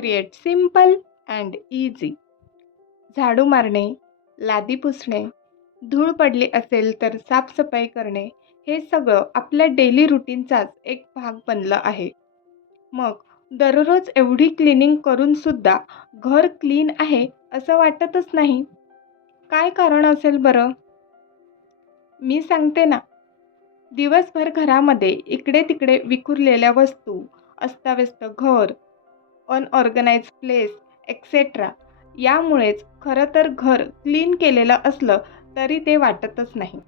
Create simple and easy. झाडू मारणे, लादी पुसणे, धूळ पडली असेल तर साफसफाई करणे हे सगळं आपल्या डेली रुटीनचाच एक भाग बनलं आहे. मग दररोज एवढी क्लिनिंग करूनसुद्धा घर क्लीन आहे असं वाटतच नाही. काय कारण असेल बरं? मी सांगते ना. दिवसभर घरामध्ये इकडे तिकडे विखुरलेल्या वस्तू, अस्ताव्यस्त घर, अनऑर्गनाइज प्लेस एक्सेट्रा यामुळेच खरं तर घर क्लीन केलेलं असलं तरी ते वाटतच नाही.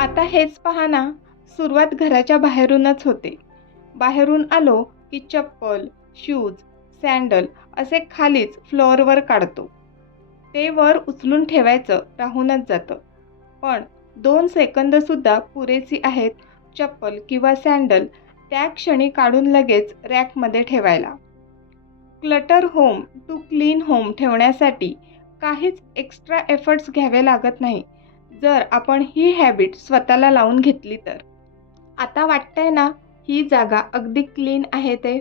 आता हेच पहा ना, सुरुवात घराच्या बाहेरूनच होते. बाहेरून आलो की चप्पल, शूज, सँडल असे खालीच फ्लोअरवर काढतो. ते वर उचलून ठेवायचं राहूनच जातं. पण 2 सेकंदसुद्धा पुरेसी आहेत चप्पल किंवा सँडल त्या क्षणी काढून लगेच रॅकमध्ये ठेवायला. Clutter home to clean home ठेवण्यासाठी काहीच एक्स्ट्रा एफर्ट्स घ्यावे लागत नाही, जर आपण ही हॅबिट स्वतःला लावून घेतली तर. आता वाटतंय ना, ही जागा अगदी क्लीन आहे ते?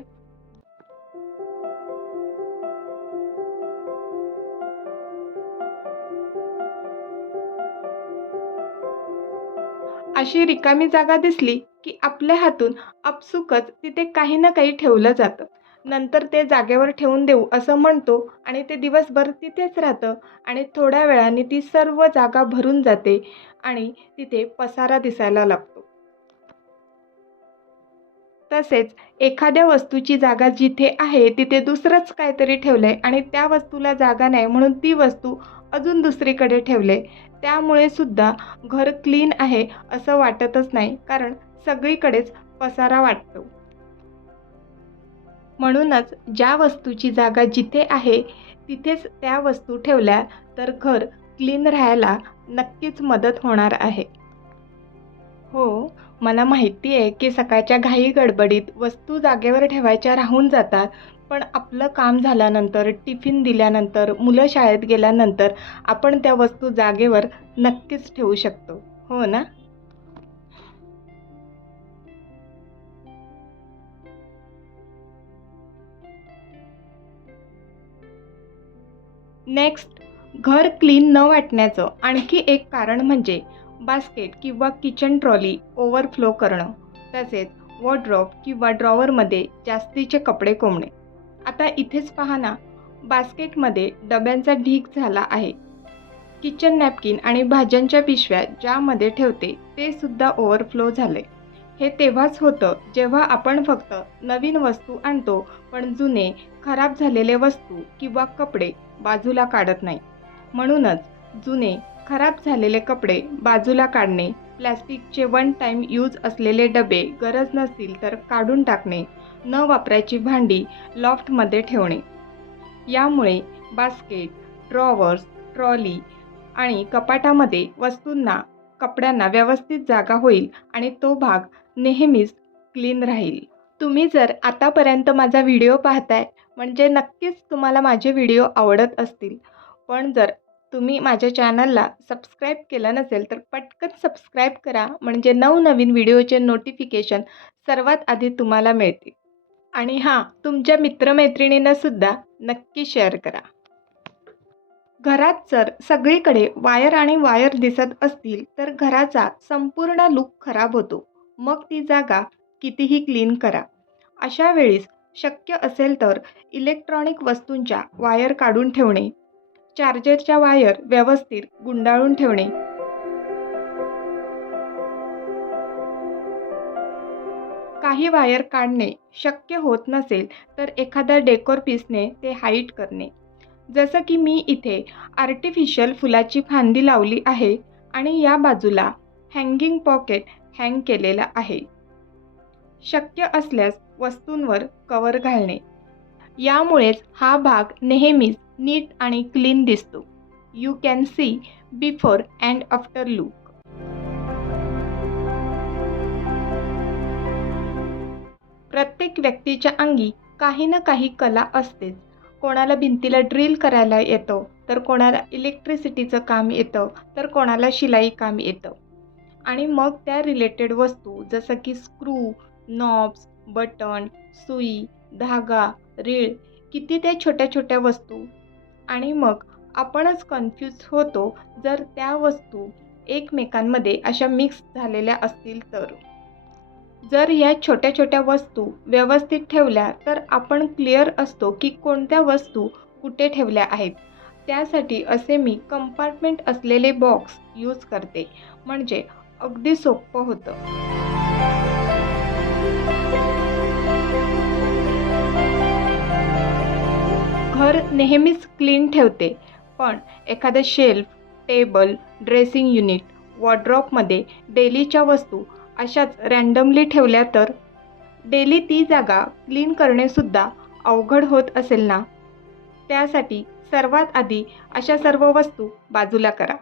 अशी रिकामी जागा दिसली की आपल्या हातून आपसुकच तिथे काही ना काही ठेवलं जातं. नंतर ते जागेवर ठेवून देऊ असं म्हणतो आणि ते दिवसभर तिथेच राहतं आणि थोड्या वेळाने ती सर्व जागा भरून जाते आणि तिथे पसारा दिसायला लागतो. तसेच एखाद्या वस्तूची जागा जिथे आहे तिथे दुसरंच काहीतरी ठेवलंय आणि त्या वस्तूला जागा नाही म्हणून ती वस्तू अजून दुसरीकडे ठेवले. त्यामुळे सुद्धा घर क्लीन आहे असं वाटतच नाही, कारण सगळीकडेच पसारा वाटतो. म्हणूनच ज्या वस्तूची जागा जिथे आहे तिथेच त्या वस्तू ठेवल्या तर घर क्लीन राहायला नक्कीच मदत होणार आहे. हो, मला माहिती आहे की सकाळच्या घाई गडबडीत वस्तू जागेवर ठेवायच्या राहून जातात. पण आपलं काम झाल्यानंतर, टिफिन दिल्यानंतर, मुलं शाळेत गेल्यानंतर आपण त्या वस्तू जागेवर नक्कीच ठेवू शकतो. हो ना? नेक्स्ट, घर क्लीन न वाटण्याचं आणखी एक कारण म्हणजे बास्केट किंवा किचन ट्रॉली ओव्हरफ्लो करणं. तसेच वॉर्डरोब किंवा ड्रॉवरमध्ये जास्तीचे कपडे कोंबणे. आता इथेच पहा ना, बास्केटमध्ये डब्यांचा ढीग झाला आहे. किचन नॅपकिन आणि भाज्यांच्या पिशव्या ज्यामध्ये ठेवते ते सुद्धा ओव्हरफ्लो झाले. हे तेव्हाच होतं जेव्हा आपण फक्त नवीन वस्तू आणतो पण जुने, खराब झालेले वस्तू किंवा कपडे बाजूला काढत नाही. म्हणूनच जुने, खराब झालेले कपडे बाजूला काढणे, प्लॅस्टिकचे वन टाईम यूज असलेले डबे गरज नसतील तर काढून टाकणे, न वापरायची भांडी लॉफ्टमध्ये ठेवणे. यामुळे बास्केट, ड्रॉवर्स, ट्रॉली आणि कपाटामध्ये वस्तूंना, कपड्यांना व्यवस्थित जागा होईल आणि तो भाग नेहमीच क्लीन राहील. तुम्ही जर आतापर्यंत माझा व्हिडिओ पाहताय म्हणजे नक्कीच तुम्हाला माझे व्हिडिओ आवडत असतील. पण जर तुम्ही माझ्या चॅनलला सबस्क्राईब केलं नसेल तर पटकन सबस्क्राईब करा, म्हणजे नवनवीन व्हिडिओचे नोटिफिकेशन सर्वात आधी तुम्हाला मिळतील. आणि हां, तुमच्या मित्रमैत्रिणींना सुद्धा नक्की शेअर करा. घरात जर सगळीकडे वायर आणि वायर दिसत असतील तर घराचा संपूर्ण लूक खराब होतो. मग ती जागा कितीही क्लीन करा. अशा वेळीस शक्य असेल तर इलेक्ट्रॉनिक वस्तूंच्या वायर काढून ठेवणे, चार्जरच्या वायर व्यवस्थित गुंडाळून ठेवणे, काही वायर काढणे शक्य होत नसेल तर एखाद्या डेकोर पीसने ते हाईड करणे. जसं की मी इथे आर्टिफिशियल फुलाची फांदी लावली आहे आणि या बाजूला हँगिंग पॉकेट हँग केलेलं आहे. शक्य असल्यास वस्तूंवर कवर घालणे. यामुळेच हा भाग नेहमीच नीट आणि क्लीन दिसतो. You can see before and after look. प्रत्येक व्यक्तीच्या अंगी काही ना काही कला असतेच. कोणाला भिंतीला ड्रिल करायला येतं, तर कोणाला इलेक्ट्रिसिटीचं काम येतं, तर कोणाला शिलाई काम येतं. आणि मग त्या रिलेटेड वस्तू जसं की स्क्रू, नॉब्स, बटन, सुई, धागा, रीळ, किती त्या छोट्या-छोट्या वस्तू आणि मग आपणच कन्फ्यूज होतो जर त्या वस्तू एकमेकांमध्ये अशा मिक्स झालेल्या असतील तर. जर ह्या छोट्या-छोट्या वस्तू व्यवस्थित ठेवल्या तर आपण क्लिअर असतो की कोणत्या वस्तू कुठे ठेवल्या आहेत. त्यासाठी असे मी कंपार्टमेंट असलेले बॉक्स यूज करते. म्हणजे अगदी सोपं होतं. घर नेहमीच क्लीन ठेवते, पण एखादं शेल्फ, टेबल, ड्रेसिंग युनिट, वॉर्डरोबमध्ये डेलीच्या वस्तू अशाच रँडमली ठेवल्या तर डेली ती जागा क्लीन करणेसुद्धा अवघड होत असेल ना? त्यासाठी सर्वात आधी अशा सर्व वस्तू बाजूला करा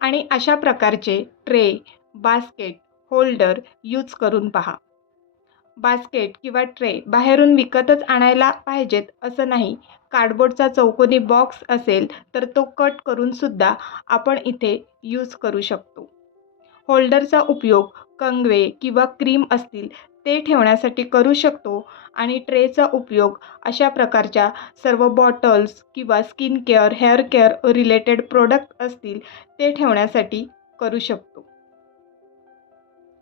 आणि अशा प्रकारचे ट्रे, बास्केट, होल्डर यूज करून पहा. बास्केट किंवा ट्रे बाहेरून विकतच आणायला पाहिजेत असं नाही. कार्डबोर्डचा चौकोनी बॉक्स असेल तर तो कट करून सुद्धा आपण इथे यूज करू शकतो. होल्डरचा उपयोग कंगवे किंवा क्रीम असतील ते ठेवण्यासाठी करू शकतो आणि ट्रेचा उपयोग अशा प्रकारच्या सर्व बॉटल्स किंवा skin care, hair care related product असतील ते ठेवण्यासाठी करू शकतो.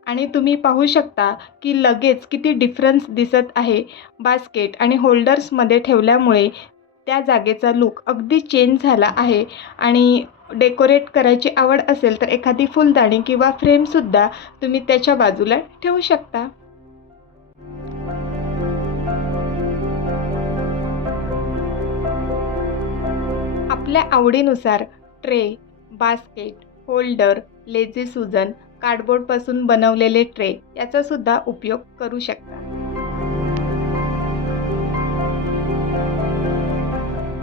आणि तुम्ही पाहू शकता की लगेच किती डिफरन्स दिसत आहे. बास्केट आणि होल्डर्समध्ये ठेवल्यामुळे त्या जागेचा लूक अगदी चेंज झाला आहे आणि डेकोरेट करायची आवड असेल तर एखादी फुलदाणी किंवा फ्रेमसुद्धा तुम्ही त्याच्या बाजूला ठेवू शकता. आपल्या आवडीनुसार ट्रे, बास्केट, होल्डर, लेझी सुजन, कार्डबोर्डपासून बनवलेले ट्रे याचा सुद्धा उपयोग करू शकता.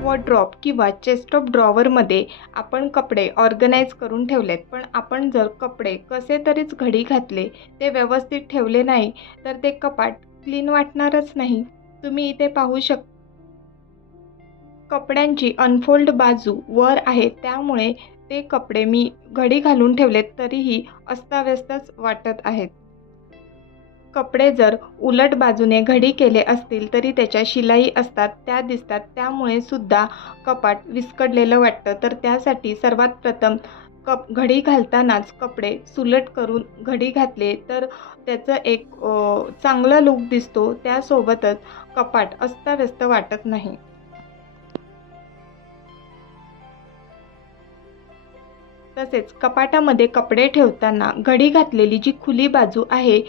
वॉर्डरोब किंवा चेस्ट ऑफ ड्रॉवरमध्ये आपण कपडे ऑर्गनाईज करून ठेवलेत, पण आपण जर कपडे कसे तरीच घडी घातले, ते व्यवस्थित ठेवले नाही, तर ते कपाट क्लीन वाटणारच नाही. तुम्ही इथे पाहू शकता कपड्यांची अनफोल्ड बाजू वर आहे, त्यामुळे ते कपडे मी घडी घालून ठेवलेत तरीही अस्ताव्यस्तच वाटत आहेत. कपडे जर उलट बाजूने घडी केले असतील तरी त्याच्या शिलाई असतात त्या दिसतात, त्यामुळे सुद्धा कपाट विस्कटलेलं वाटतं. तर त्यासाठी सर्वात प्रथम घडी घालतानाच कपडे सुलट करून घडी घातले तर त्याचं एक चांगला लूक दिसतो. त्यासोबतच कपाट अस्ताव्यस्त वाटत नाही. तसेच कपाटामध्ये कपडे ठेवताना घडी घातलेली जी खुली बाजू आहे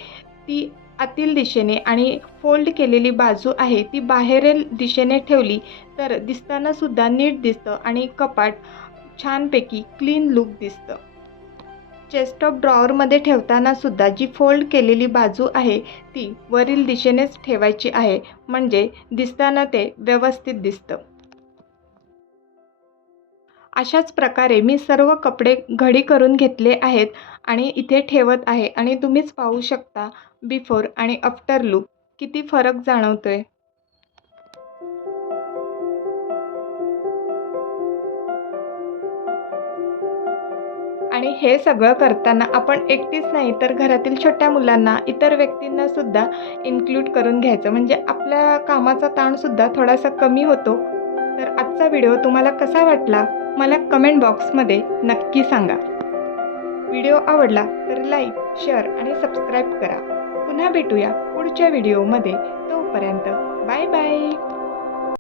ती आतील दिशेने आणि फोल्ड केलेली बाजू आहे ती बाहेरील दिशेने ठेवली तर दिसताना सुद्धा नीट दिसतं आणि कपाट छानपैकी क्लीन लूक दिसतं. चेस्ट ऑफ ड्रॉवरमध्ये ठेवताना सुद्धा जी फोल्ड केलेली बाजू आहे ती वरील दिशेनेच ठेवायची आहे, म्हणजे दिसताना ते व्यवस्थित दिसतं. अशाच प्रकारे मी सर्व कपडे घडी करून घेतले आहेत आणि इथे ठेवत आहे आणि तुम्हीच पाहू शकता बिफोर आणि आफ्टर लूक किती फरक जाणवतोय. आणि हे सगळं करताना आपण एकटीच नाही तर घरातील छोट्या मुलांना, इतर व्यक्तींना सुद्धा इन्क्लूड करून घ्यायचं, म्हणजे आपल्या कामाचा ताणसुद्धा थोडासा कमी होतो. तर आजचा व्हिडिओ तुम्हाला कसा वाटला मला कमेंट बॉक्समध्ये नक्की सांगा. व्हिडिओ आवडला तर लाईक, शेअर आणि सबस्क्राईब करा. पुन्हा भेटूया पुढच्या व्हिडिओमध्ये. तोपर्यंत बाय बाय.